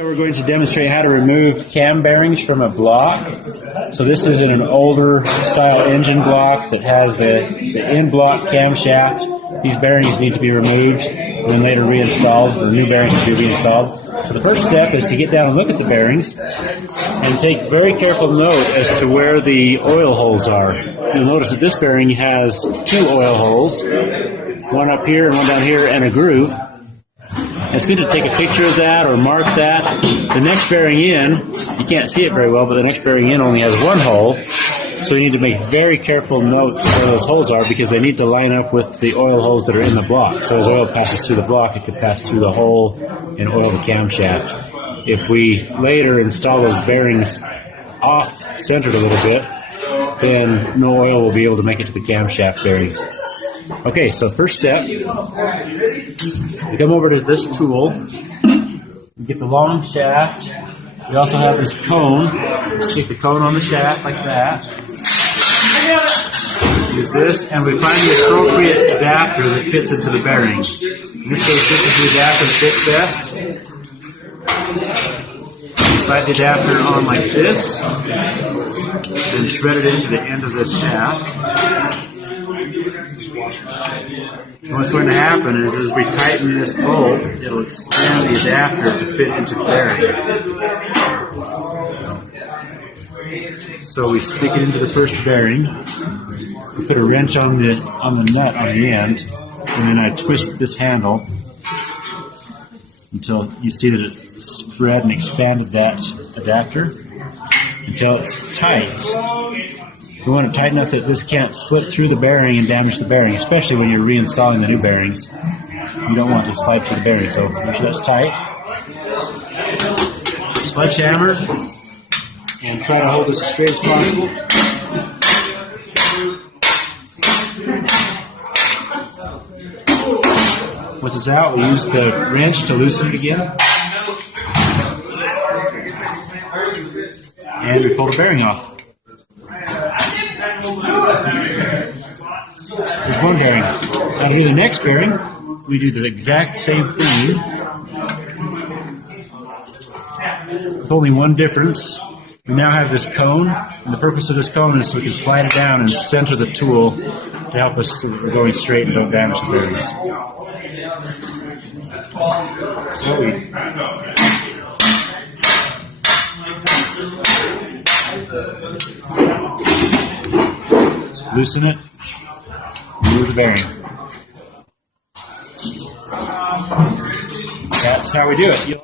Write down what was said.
We're going to demonstrate how to remove cam bearings from a block. So this is in an older style engine block that has the in-block camshaft. These bearings need to be removed and then later reinstalled. The new bearings need to be reinstalled. So the first step is to get down and look at the bearings and take very careful note as to where the oil holes are. You'll notice that this bearing has two oil holes, one up here and one down here, and a groove. It's good to take a picture of that or mark that. The next bearing in, you can't see it very well, but the next bearing in only has one hole. So you need to make very careful notes of where those holes are because they need to line up with the oil holes that are in the block. So as oil passes through the block, it can pass through the hole and oil the camshaft. If we later install those bearings off-centered a little bit, then no oil will be able to make it to the camshaft bearings. Okay, so first step, you come over to this tool, you get the long shaft. We also have this cone. Just take the cone on the shaft like that. Use this, and we find the appropriate adapter that fits into the bearing. In this case, this is the adapter that fits best. You slide the adapter on like this, then thread it into the end of this shaft. What's going to happen is as we tighten this bolt, it'll expand the adapter to fit into the bearing. So we stick it into the first bearing, we put a wrench on the nut on the end, and then I twist this handle until you see that it spread and expanded that adapter until it's tight. We want it tight enough that this can't slip through the bearing and damage the bearing, especially when you're reinstalling the new bearings. You don't want to slide through the bearing, so make sure that's tight. Sledgehammer, and try to hold this as straight as possible. Once it's out, we use the wrench to loosen it again. And we pull the bearing off. There's one bearing. Now to do the next bearing, we do the exact same thing with only one difference. We now have this cone, and the purpose of this cone is so we can slide it down and center the tool to help us so that we're going straight and don't damage the bearings. So we loosen it, remove the bearing. That's how we do it.